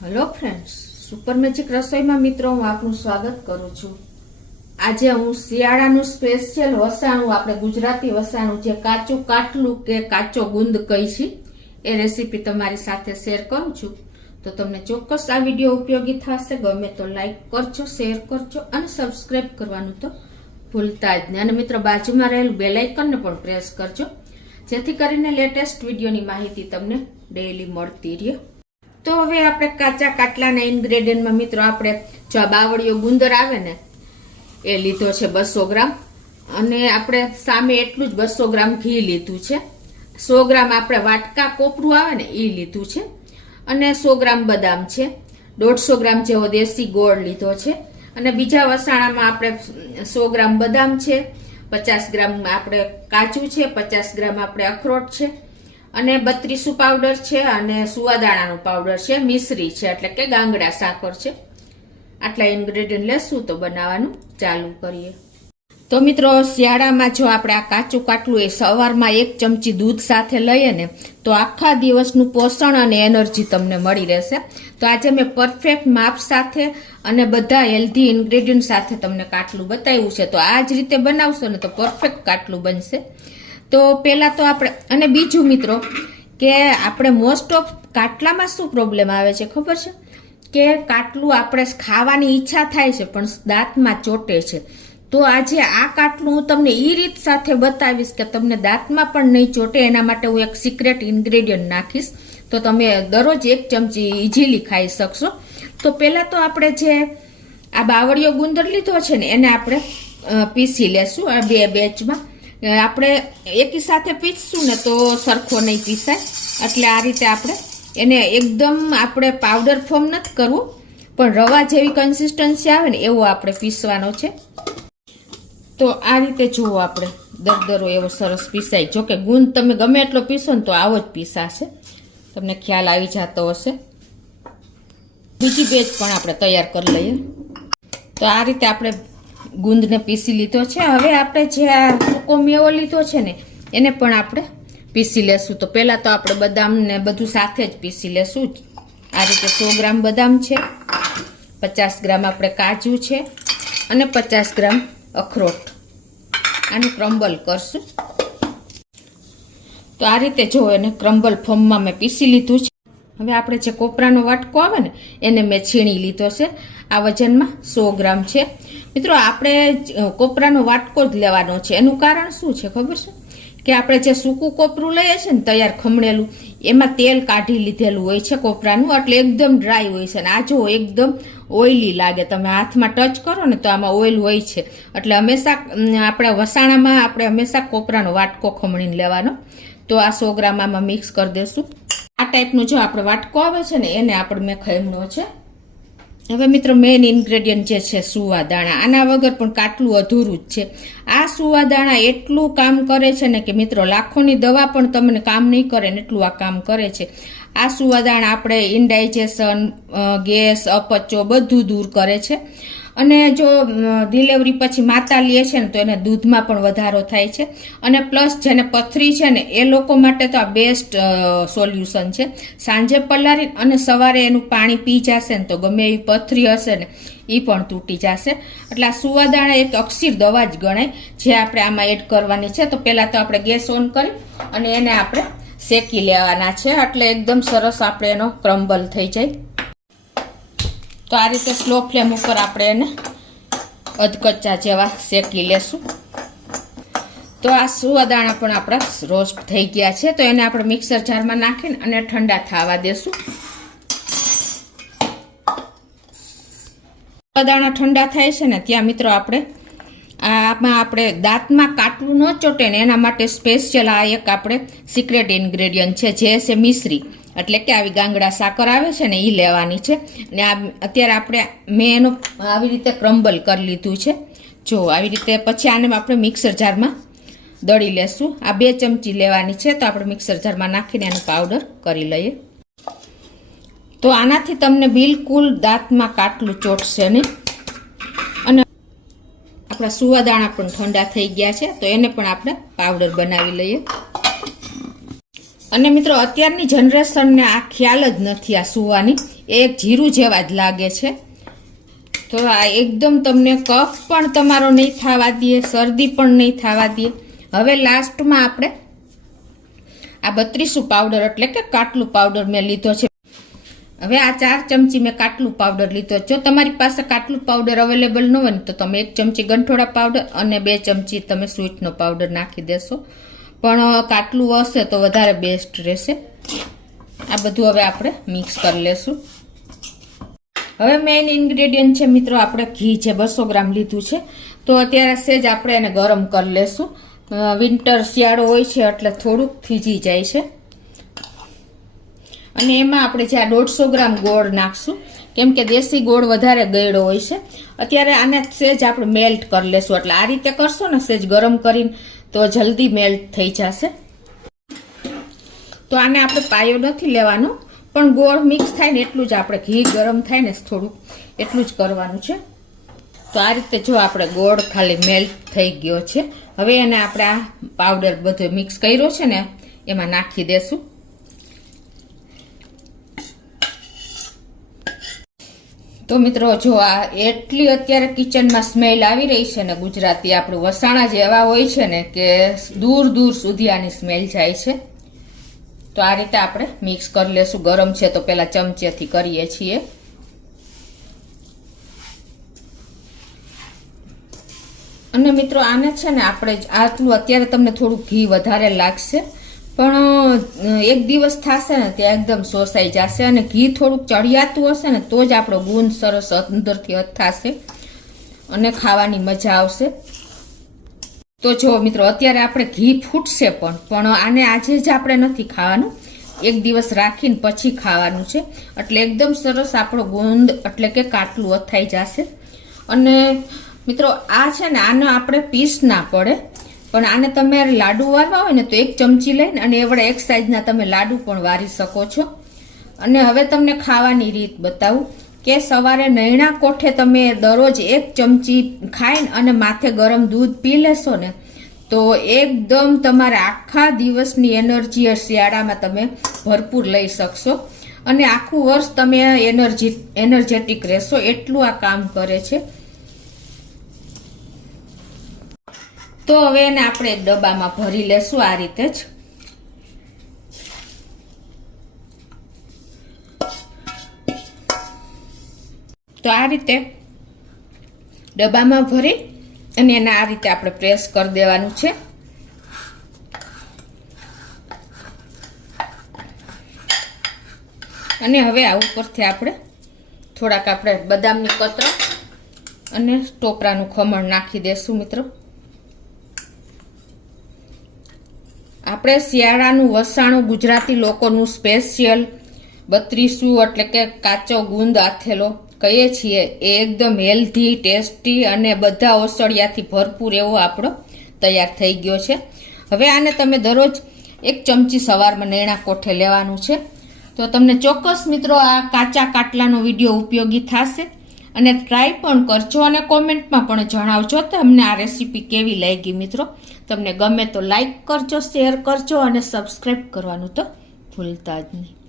Hello friends, super magic રસોઈમાં મિત્રો હું આપનું સ્વાગત કરું છું। આજે હું શિયાળાનું સ્પેશિયલ વસાણું, આપણે ગુજરાતી વસાણું જે કાચું કાટલું કે કાચો ગુંદ કહી છે એ રેસીપી તમારી સાથે શેર કરું છું। તો તમને ચોક્કસ આ વિડીયો ઉપયોગી થશે। ગમે તો લાઈક કરજો, શેર કરજો અને સબસ્ક્રાઇબ કરવાનું તો ભૂલતા જ નહીં। અને મિત્રો બાજુમાં રહેલું બેલ આઇકનને પણ પ્રેસ કરજો, જેથી કરીને લેટેસ્ટ વિડીયોની માહિતી તમને ડેઈલી મળતી રહે। તો હવે આપણે કાચા કાટલાના ઇન્ગ્રેડિયન્ટમાં મિત્રો આપણે જો આ બાવળિયો ગુંદર આવે ને એ લીધો છે 200 ગ્રામ, અને આપણે સામે એટલું જ 200 ગ્રામ ઘી લીધું છે। 100 ગ્રામ આપણે વાટકા કોપરું આવે ને એ લીધું છે, અને 100 ગ્રામ બદામ છે। 150 ગ્રામ જેવો દેશી ગોળ લીધો છે, અને બીજા વસાણામાં આપણે 100 ગ્રામ બદામ છે, 50 ગ્રામ આપણે કાજુ છે, 50 ગ્રામ આપણે અખરોટ છે, અને 32 પાવડર છે, અને સુવાદાણાનો પાવડર છે, મિશ્રી છે એટલે કે ગાંગડા સાકર છે। આટલા ઇન્ગ્રેડિયન્ટ લેશું તો બનાવવાનું ચાલુ કરીએ। તો મિત્રો શિયાળામાં જો આપણે આ કાચું કાટલું એ સવારમાં 1 ચમચી દૂધ સાથે લઈએ ને તો આખા દિવસનું પોષણ અને એનર્જી તમને મળી રહેશે। તો આજે મેં પરફેક્ટ માપ સાથે અને બધા હેલ્ધી ઇન્ગ્રેડિયન્ટ સાથે તમને કાટલું બતાવ્યું છે। તો આ જ રીતે બનાવશો ને તો પરફેક્ટ કાટલું બનશે। તો પહેલા તો આપણે, અને બીજું મિત્રો કે આપણે મોસ્ટ ઓફ કાટલામાં શું પ્રોબ્લેમ આવે છે ખબર છે કે કાટલું આપણે ખાવાની ઈચ્છા થાય છે પણ દાંતમાં ચોટે છે। તો આજે આ કાટલું હું તમને એ રીત સાથે બતાવીશ કે તમને દાંતમાં પણ નહીં ચોટે। એના માટે હું એક સિક્રેટ ઇન્ગ્રેડિયન્ટ નાખીશ, તો તમે દરરોજ 1 ચમચી ઇઝીલી ખાઈ શકશો। તો પહેલા તો આપણે જે આ બાવળિયો ગુંદર લીધો છે ને એને આપણે પીસી લેશું। આ બે બેચમાં આપણે એકી સાથે પીસશું ને તો સરખો નહીં પીસાય, એટલે આ રીતે આપણે એને એકદમ આપણે પાવડર ફોર્મ નથી કરવું, પણ રવા જેવી કન્સિસ્ટન્સી આવે ને એવો આપણે પીસવાનો છે। તો આ રીતે જુઓ, આપણે દરદરો એવો સરસ પીસાય। જો કે ગુંદ તમે ગમે એટલો પીસો ને તો આવો જ પીસાશે, તમને ખ્યાલ આવી જતો હશે। બીજી બેચ પણ આપણે તૈયાર કરી લઈએ। તો આ રીતે આપણે ગુંદને પીસી લીધો છે। હવે આપણે જે આ સૂકો મેવો લીધો છે ને એને પણ આપણે પીસી લેશું। તો પહેલાં તો આપણે બદામને બધું સાથે જ પીસી લેશું। આ રીતે 100 ગ્રામ બદામ છે, 50 ગ્રામ આપણે કાજુ છે, અને 50 ગ્રામ અખરોટ। આને ક્રમ્બલ કરશું। તો આ રીતે જો એને ક્રમ્બલ ફોર્મમાં મેં પીસી લીધું છે। હવે આપણે જે કોપરાનો વાટકો આવે ને એને મેં છીણી લીધો છે। આ વજનમાં 100 ગ્રામ છે। મિત્રો આપણે કોપરાનો વાટકો જ લેવાનો છે। એનું કારણ શું છે ખબર છે કે આપણે જે સૂકું કોપરું લઈએ છીએ ને તૈયાર ખમણેલું, એમાં તેલ કાઢી લીધેલું હોય છે કોપરાનું, એટલે એકદમ ડ્રાય હોય છે। અને આ જો એકદમ ઓઇલી લાગે, તમે હાથમાં ટચ કરો ને તો આમાં ઓઇલ હોય છે, એટલે હંમેશા આપણા વસાણામાં આપણે હંમેશા કોપરાનો વાટકો ખમણીને લેવાનો। તો આ 100 ગ્રામ આમાં મિક્સ કરી દઈશું। આ ટાઈપનું જો આપણે વાટકો આવે છે ને એને આપણે મેં ખમણ્યો છે। હવે મિત્રો મેઇન ઇન્ગ્રેડિયન્ટ જે છે સુવાદાણા, આના વગર પણ કાટલું અધૂરું જ છે। આ સુવાદાણા એટલું કામ કરે છે ને કે મિત્રો લાખોની દવા પણ તમને કામ નહીં કરે ને એટલું આ કામ કરે છે। આ સુવાદાણા આપણે ઇન્ડાઇજેશન, ગેસ, અપચો બધું દૂર કરે છે। અને જો ડિલિવરી પછી માતા લે છે ને તો એને દૂધમાં પણ વધારો થાય છે। અને પ્લસ જેને પથરી છે ને એ લોકો માટે તો આ બેસ્ટ સોલ્યુશન છે। સાંજે પલાળી અને સવારે એનું પાણી પી જશે ને તો ગમે એવી પથરી હશે ને એ પણ તૂટી જશે। એટલે આ સુવાદાણા એક અક્ષીર દવા જ ગણાય જે આપણે આમાં એડ કરવાની છે। તો પહેલાં તો આપણે ગેસ ઓન કરી અને એને આપણે શેકી લેવાના છે, એટલે એકદમ સરસ આપણે એનો ક્રમ્બલ થઈ જાય। તો આ રીતે સ્લો ફ્લેમ ઉપર આપણે એને અધકચ્ચા જેવા શેકી લેશું। તો આ સુવાદાણા પણ આપણા રોસ્ટ થઈ ગયા છે। તો એને આપણે મિક્સર જારમાં નાખીને અને ઠંડા થવા દેશું। સુવાદાણા ઠંડા થાય છે ને ત્યાં મિત્રો આપણે આમાં આપણે દાંતમાં કાટલું ન ચોટે ને એના માટે સ્પેશિયલ આ એક આપણે સિક્રેટ ઇન્ગ્રેડિયન્ટ છે જે છે મિશ્રી, એટલે કે આવી ગાંગડા સાકર આવે છે ને એ લેવાની છે। અને આ અત્યારે આપણે મેં એનું આવી રીતે ક્રમ્બલ કરી લીધું છે। જો આવી રીતે પછી આને આપણે મિક્સર જારમાં દળી લેશું। આ 2 ચમચી લેવાની છે, તો આપણે મિક્સર જારમાં નાખીને એનો પાવડર કરી લઈએ। તો આનાથી તમને બિલકુલ દાંતમાં કાટલું ચોટશે નહીં। અને આપણા સુવાદાણા પણ ઠંડા થઈ ગયા છે, તો એને પણ આપણે પાવડર બનાવી લઈએ। અને મિત્રો અત્યારની જનરેશનને આ ખ્યાલ જ નથી આ સૂવાની, એક જીરું જેવા જ લાગે છે. તો આ એકદમ તમને કફ પણ તમારો નહીં થવા દે, શરદી પણ નહીં થવા દે. હવે લાસ્ટમાં આપણે આ 32 પાવડર એટલે કે કાટલું પાવડર મેં લીધો છે. હવે આ 4 ચમચી મેં કાટલું પાવડર લીધો. જો તમારી પાસે કાટલું પાવડર અવેલેબલ ન હોય ને તો તમે 1 ચમચી ગંઠોડા પાવડર અને 2 ચમચી તમે સ્વીટનો પાવડર નાખી દેશો, પણ કાટલું હશે તો વધારે બેસ્ટ રહેશે. આ બધું હવે આપણે મિક્સ કરી લેશું. હવે મેઇન ઇન્ગ્રેડિયન્ટ છે મિત્રો આપણે ઘી છે, 200 ગ્રામ લીધું છે. તો અત્યારે સેજ આપણે એને ગરમ કરી લેશું. વિન્ટર શિયાળો હોય છે એટલે થોડુંક થીજી જાય છે. અને એમાં આપણે જે આ 150 ગ્રામ ગોળ નાખશું, કેમ કે દેશી ગોળ વધારે ગળ્યો હોય છે. અત્યારે આને સેજ આપણે મેલ્ટ કરી લેશું, એટલે આ રીતે કરશો ને સેજ ગરમ કરીને તો જલ્દી મેલ્ટ થઈ જશે. તો આને આપણે પાયો નથી લેવાનો, પણ ગોળ મિક્સ થાય ને એટલું જ આપણે ઘી ગરમ થાય ને થોડુંક એટલું જ કરવાનું છે. તો આ રીતે જો આપણે ગોળ ખાલી મેલ્ટ થઈ ગયો છે. હવે એને આપણે આ પાવડર બધો મિક્સ કર્યો છે ને એમાં નાખી દેશું. તો મિત્રો જો આ એટલી અત્યારે કિચનમાં સ્મેલ આવી રહી છે ને, ગુજરાતી આપણું વસાણા જ એવા હોય છે ને કે દૂર દૂર સુધી આની સ્મેલ જાય છે. તો આ રીતે આપણે મિક્સ કરી લેશું. ગરમ છે તો પહેલા ચમચેથી કરીએ છીએ. અને મિત્રો આને છે ને આપણે આટલું અત્યારે તમને થોડું ઘી વધારે લાગશે, પણ એક દિવસ થશે ને ત્યાં એકદમ શોષાઈ જશે. અને ઘી થોડુંક ચડિયાતું હશે ને તો જ આપણો ગુંદ સરસ અંદરથી અથાશે અને ખાવાની મજા આવશે. તો જો મિત્રો અત્યારે આપણે ઘી ફૂટશે પણ આને આજે જ આપણે નથી ખાવાનું, એક દિવસ રાખીને પછી ખાવાનું છે. એટલે એકદમ સરસ આપણો ગુંદ એટલે કે કાટલું અથાઈ જશે. અને મિત્રો આ છે ને આને આપણે પીસ ના પડે, પણ આને તમે લાડુ વારવા હોય ને તો 1 ચમચી લઈને અને એવડે એક સાઈઝના તમે લાડુ પણ વારી શકો છો. અને હવે તમને ખાવાની રીત બતાવું કે સવારે નૈણા કોઠે તમે દરરોજ 1 ચમચી ખાઈને અને માથે ગરમ દૂધ પી લેશો ને તો એકદમ તમારે આખા દિવસની એનર્જી શિયાળામાં તમે ભરપૂર લઈ શકશો અને આખું વર્ષ તમે એનર્જેટિક રહેશો. એટલું આ કામ કરે છે. તો હવે એને આપણે એક ડબ્બામાં ભરી લેશું આ રીતે જ. તો આ રીતે ડબ્બામાં ભરી અને એને આ રીતે આપણે પ્રેસ કરી દેવાનું છે. અને હવે આ ઉપરથી આપણે થોડાક આપણે બદામની કતરા અને ટોપરાનું ખમણ નાખી દેશું મિત્રો. આપણે શિયાળાનું વસાણું ગુજરાતી લોકોનું સ્પેશિયલ 32 એટલે કે કાચો ગુંદ આથેલો કહીએ છીએ, એ એકદમ હેલ્ધી, ટેસ્ટી અને બધા ઓસળિયાથી ભરપૂર એવો આપણો તૈયાર થઈ ગયો છે. હવે આને તમે દરરોજ 1 ચમચી સવારમાં નૈણા કોઠે લેવાનું છે. તો તમને ચોક્કસ મિત્રો આ કાચા કાટલાનો વિડીયો ઉપયોગી થશે અને ટ્રાય પણ કરજો અને કોમેન્ટમાં પણ જણાવજો તમને આ રેસીપી કેવી લાગી. મિત્રો તમને ગમે તો લાઈક કરજો, શેર કરજો અને સબસ્ક્રાઈબ કરવાનું તો ભૂલતા જ નહીં.